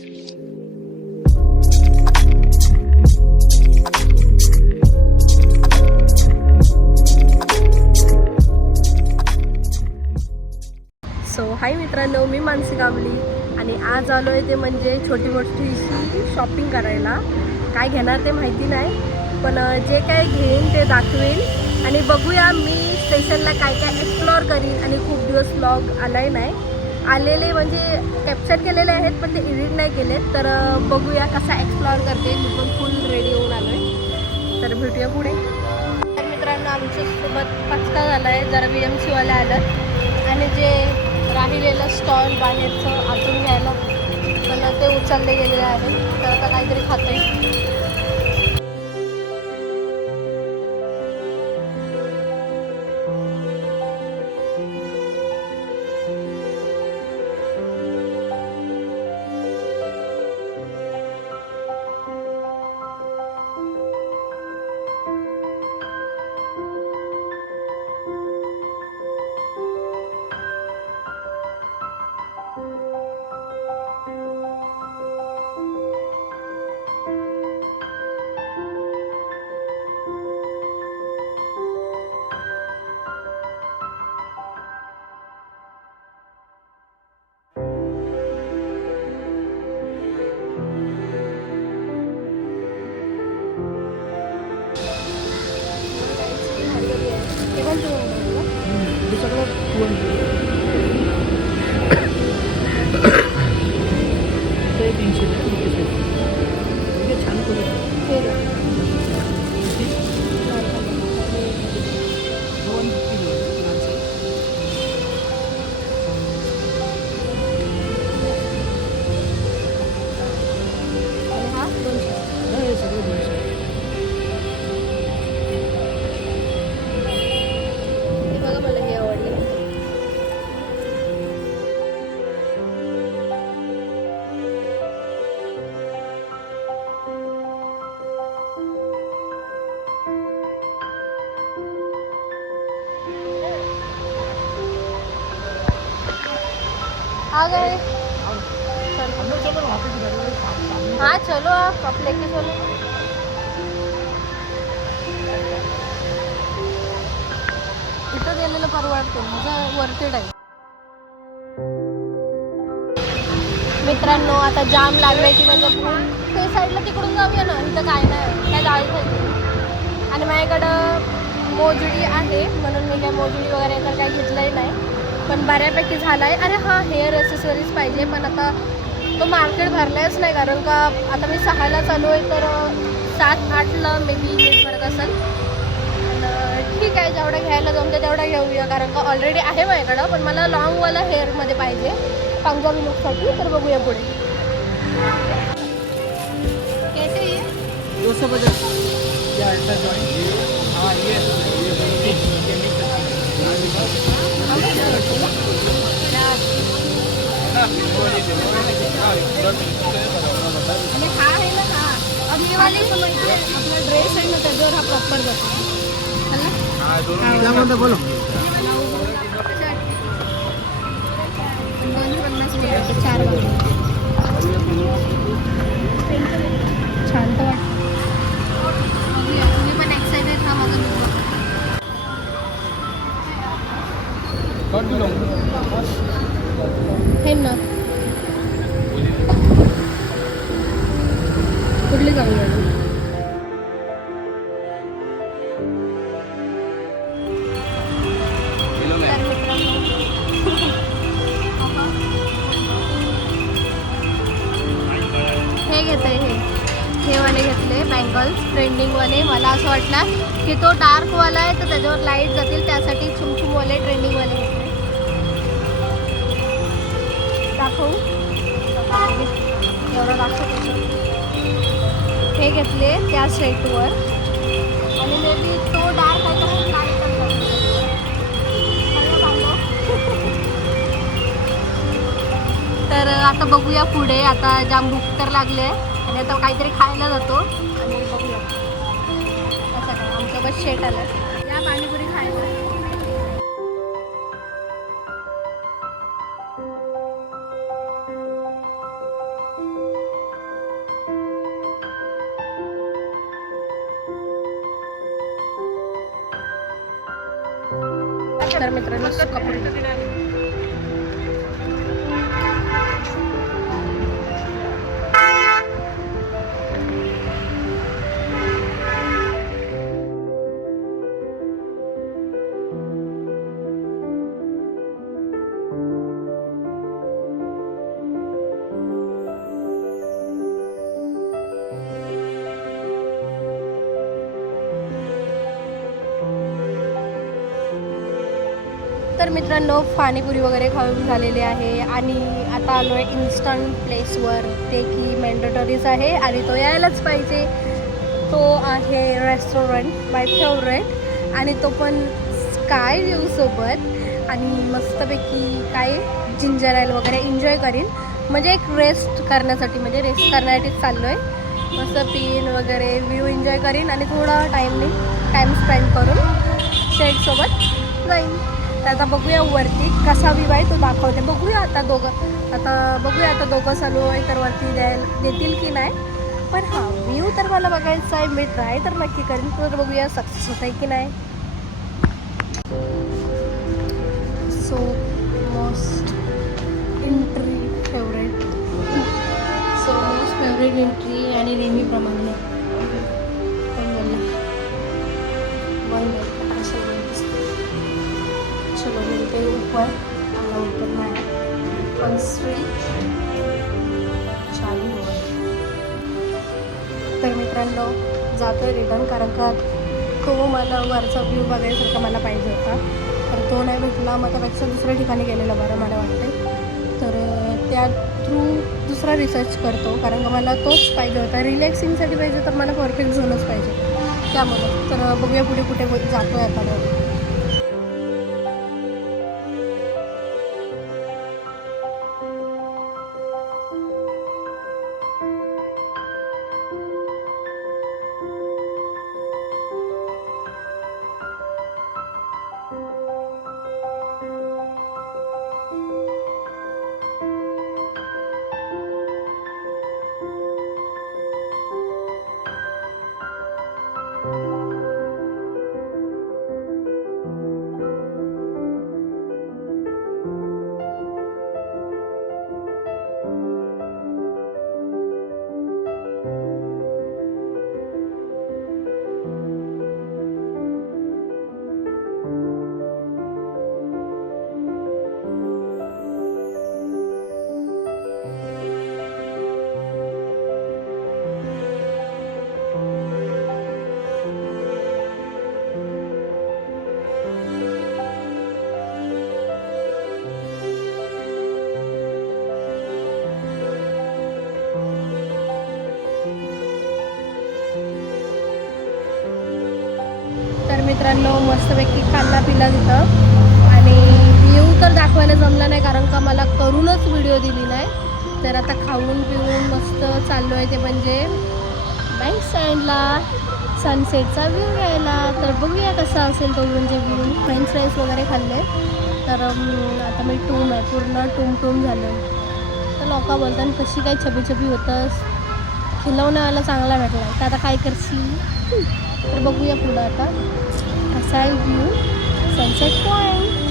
हाय मित्रांनो, मी मानसी कांबली आणि आज आलो आहे ते म्हणजे छोटी मोठीशी शॉपिंग करायला. काय घेणार ते माहिती नाही, पण जे काय घेईन ते दाखवेन आणि बघूया मी स्टेशनला काय काय एक्सप्लोअर करीन. आणि खूप दिवस व्लॉग आलाय नाही, आलेले म्हणजे कॅप्चर केलेले आहेत पण ते एडिट नाही केले. तर बघूया कसा एक्सप्लोअर करते. मी पण फुल रेडी होऊन आलो आहे, तर भेटूया पुढे. तर मित्रांनो, आमच्यासोबत पचका झाला आहे, जरा BMC वाले आलं आणि जे राहिलेलं स्टॉल बाहेरचं आतून घ्यायला पण ते उचलले गेलेले आहे. तर आता काहीतरी खातोय. आ गए। हाँ चलो, आप लेके चलो। इथं गेलेलं परवडते, माझं वरती आहे. मित्रांनो, आता जाम लागण्याची म्हणजे ते साईडला तिकडून जाऊया ना, इथं काय नाही, काय जायचं. आणि माझ्याकडं मोजडी आहे म्हणून मी काय मोजडी वगैरे तर काय घेतलंही नाही, पण बऱ्यापैकी झाला आहे. अरे हां, हेअर ॲसेसरीज पाहिजे, पण आता तो मार्केट भरलाच नाही, कारण का आता मी 6ला चालू आहे, तर 7-8ला मे बी नीट भरत असेल. ठीक आहे, जेवढं घ्यायला जमते तेवढा घेऊया, कारण का ऑलरेडी आहे माझ्याकडं, पण मला लॉंगवाला हेअरमध्ये पाहिजे पंजाबी लुकसाठी. तर बघूया पुढे. कैसे ये 250 आणि हा आहे ना, हा अगली वाली म्हणजे आपला ड्रेस आहे ना, त्याच्यावर हा प्रॉपर बसतो. क्या म्हणता बोलो. 4 छान तर वाटतं. तुम्ही पण एक्साइटेड हा माझा लुक हे ना. कुठली जाऊया? हे घेत आहे, हे वाले घेतले बँगल्स ट्रेंडिंगवाले. मला असं वाटलं की तो डार्कवाला आहे तर त्याच्यावर लाईट जातील, त्यासाठी छुमछुमवाले ट्रेंडिंगवाले घेतले. दाखवू एवढं दाखवतो. हे घेतले त्या सेटवर आणि मे बी तो डार्क आहे तर लाईट तर आता बघूया पुढे. आता जाम भूक तर लागले आणि आता काहीतरी खायला जातो आणि बघूया कसं काय. आमचं बस शेट आलं, या पाणीपुरी खायला. तर मित्रांनो कपडे तर मित्रांनो पाणीपुरी वगैरे खाऊन झालेली आहे आणि आता आलो आहे इन्स्टंट प्लेसवर, ते की मॅन्डेटरीज आहे आणि तो यायलाच पाहिजे. तो आहे रेस्टॉरंट माय फेवरेट आणि तो पण स्काय व्ह्यूसोबत आणि मस्तपैकी काय जिंजर एल वगैरे एन्जॉय करीन. म्हणजे एक रेस्ट करण्यासाठी, म्हणजे रेस्ट करण्यासाठी चाललो आहे. मस्त पिन वगैरे व्ह्यू एन्जॉय करीन आणि थोडा टाईम स्पेंड करून शेटसोबत जाईन. तर आता बघूया वरती कसा व्ह्यू आहे तो दाखवते. बघूया आता दोघं चालू आहे तर वरती देतील की नाही. पण हा व्ह्यू तर मला बघायचा आहे. मी ट्राय तर नक्की करेन. तर बघूया सक्सेस होत आहे की नाही. सो मोस्ट फेवरेट एंट्री आणि नेहमीप्रमाणे चलो मिलते ऊपर. आला उतरना है पण चालू आहे. तर मित्रांनो जातो रिटर्न, कारण का तो मला वरचा व्ह्यू बघायसारखा मला पाहिजे होता. तर तो नाही भेटला. मग त्यापेक्षा दुसऱ्या ठिकाणी गेलेलं बरं मला वाटते. तर त्या थ्रू दुसरा रिसर्च करतो, कारण का मला तोच पाहिजे होता. रिलॅक्सिंगसाठी पाहिजे तर मला परफेक्ट झोनच पाहिजे त्यामुळे. तर बघूया पुढे कुठे जातो आहे आता. मित्रांनो मस्तपैकी खाल्ला पिला तिथं आणि व्ह्यू तर दाखवायला जमला नाही, कारण का मला करूनच व्हिडिओ दिली नाही. तर आता खाऊन पिऊन मस्त चाललो आहे ते म्हणजे बँक स्टँडला सनसेटचा व्ह्यू घ्यायला. तर बघूया कसा असेल तो म्हणजे व्ह्यू. फ्रेंच फ्राईज वगैरे खाल्ले. तर आता मी टूम आहे, पूर्ण टूम झालं. तर लोक बोलतात कशी काय छबी होतंस, खिलवण्यावाला चांगला भेटला. तर आता काय करशील. तर बघूया पुढं आता कसा आहे व्ह्यू. Sunset point.